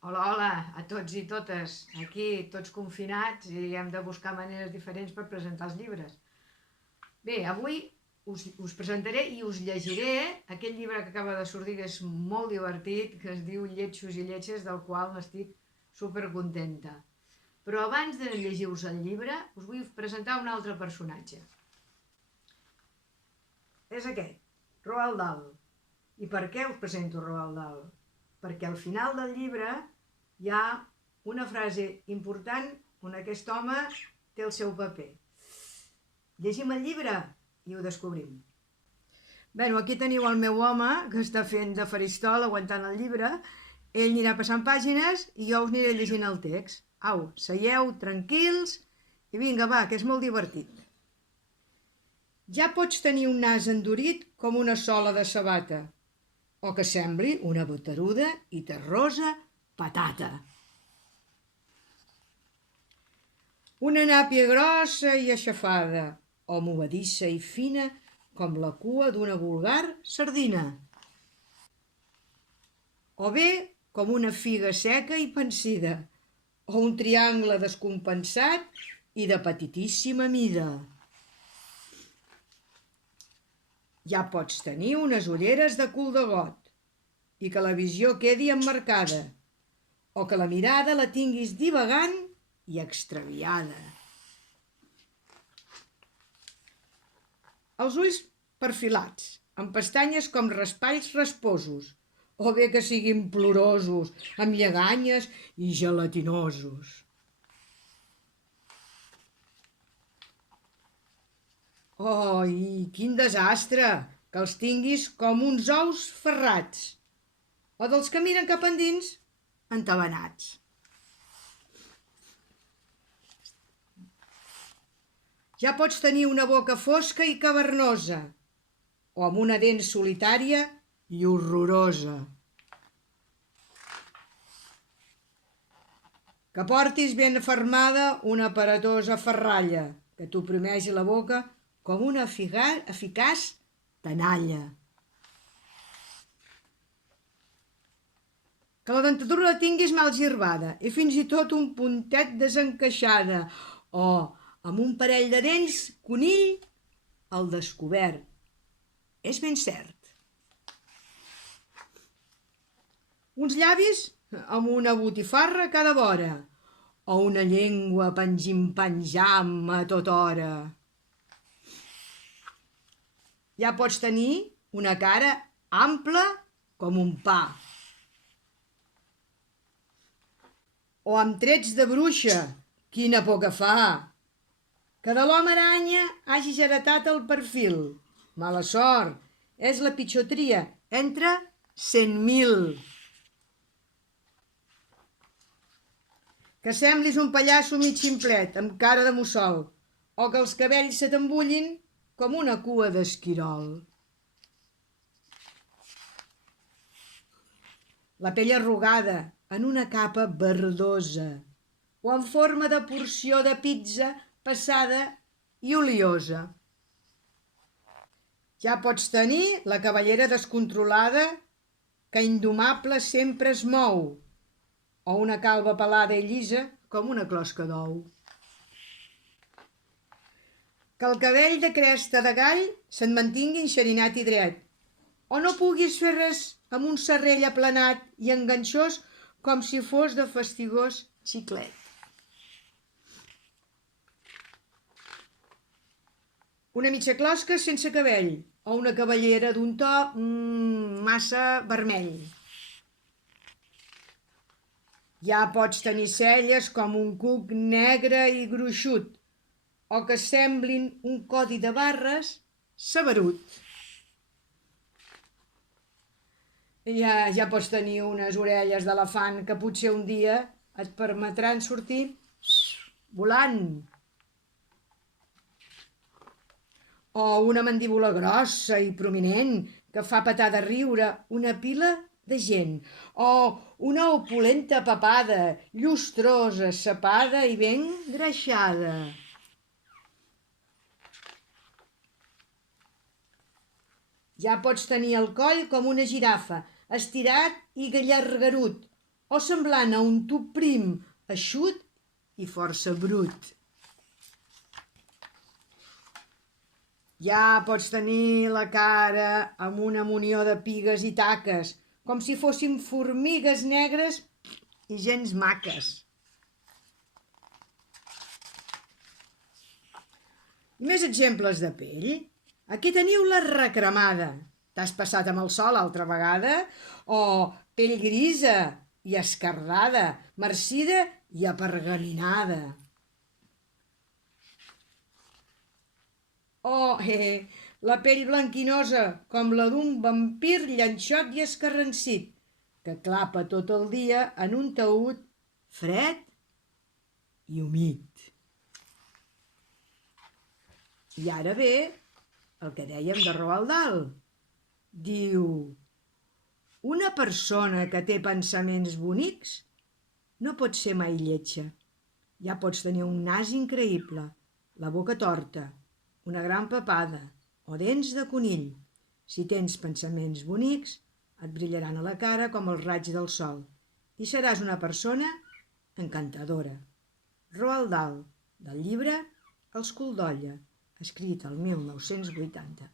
hola a tots i totes. Aquí, tots confinats i hem de buscar maneres diferents per presentar els llibres. Bé, avui us presentaré i us llegiré aquest llibre que acaba de sortir, que és molt divertit, que es diu Lletjos i lletges, del qual estic supercontenta. Però abans de llegir-vos el llibre, us vull presentar un altre personatge. És aquest, Roald Dahl. I per què us presento Roald Dahl? Perquè al final del llibre hi ha una frase important on aquest home té el seu paper. Llegim el llibre i ho descobrim. Bé, aquí teniu el meu home, que està fent de faristol, aguantant el llibre. Ell anirà passant pàgines i jo us aniré llegint el text. Au, seieu tranquils i vinga, va, que és molt divertit. Ja pots tenir un nas endurit com una sola de sabata, o que sembli una boteruda i terrosa patata. Una nàpia grossa i aixafada, o movedissa i fina com la cua d'una vulgar sardina. O bé com una figa seca i pansida, o un triangle descompensat i de petitíssima mida. Ja pots tenir unes ulleres de cul de got i que la visió quedi emmarcada, o que la mirada la tinguis divagant i extraviada. Els ulls perfilats, amb pestanyes com raspalls rasposos, o bé que siguin plorosos, amb lleganyes i gelatinosos. Oh, i quin desastre, que els tinguis com uns ous ferrats, o dels que miren cap endins, entabanats. Ja pots tenir una boca fosca i cavernosa, o amb una dent solitària i horrorosa. Que portis ben afermada una aparatosa ferralla, que t'oprimeixi la boca com una eficaç tenalla. Que la dentadura la tinguis mal girbada i fins i tot un puntet desencaixada, o amb un parell de dents conill al descobert. És ben cert. Uns llavis amb una botifarra a cada vora, o una llengua pengim-penjam a tota hora. Ja pots tenir una cara ampla com un pa, o amb trets de bruixa, quina por que fa. Que de l'home aranya hagis heretat el perfil. Mala sort, és la pitjor tria entre 100.000. Que semblis un pallasso mig ximplet, amb cara de mussol, o que els cabells se t'embullin com una cua d'esquirol. La pell arrugada en una capa verdosa, o en forma de porció de pizza passada i oliosa. Ja pots tenir la cabellera descontrolada que indomable sempre es mou, o una calva pelada i llisa com una closca d'ou. Que el cabell de cresta de gall se'n mantingui enxerinat i dret, o no puguis fer res amb un serrell aplanat i enganxós com si fos de fastigós xiclet. Una mitja closca sense cabell, o una cabellera d'un to massa vermell. Ja pots tenir celles com un cuc negre i gruixut, o que semblin un codi de barres saberut. Ja pots tenir unes orelles d'elefant que potser un dia et permetran sortir volant. O una mandíbula grossa i prominent que fa petar de riure una pila de gent. O una opulenta papada, llustrosa, sapada i ben greixada. Ja pots tenir el coll com una girafa, estirat i gallargarut, o semblant a un tub prim, eixut i força brut. Ja pots tenir la cara amb una munió de pigues i taques, com si fossin formigues negres i gens maques. Més exemples de pell. Aquí teniu la recremada. T'has passat amb el sol altra vegada? O pell grisa i esquerdada, marcida i apergaminada. O la pell blanquinosa, com la d'un vampir llanxot i escarransit, que clapa tot el dia en un taüt fred i humit. I ara ve el que dèiem de Roald Dahl. Diu, una persona que té pensaments bonics no pot ser mai lletja. Ja pots tenir un nas increïble, la boca torta, una gran papada o dents de conill. Si tens pensaments bonics, et brillaran a la cara com els raigs del sol i seràs una persona encantadora. Roald Dahl, del llibre Els cul d'olla, escrit el 1980.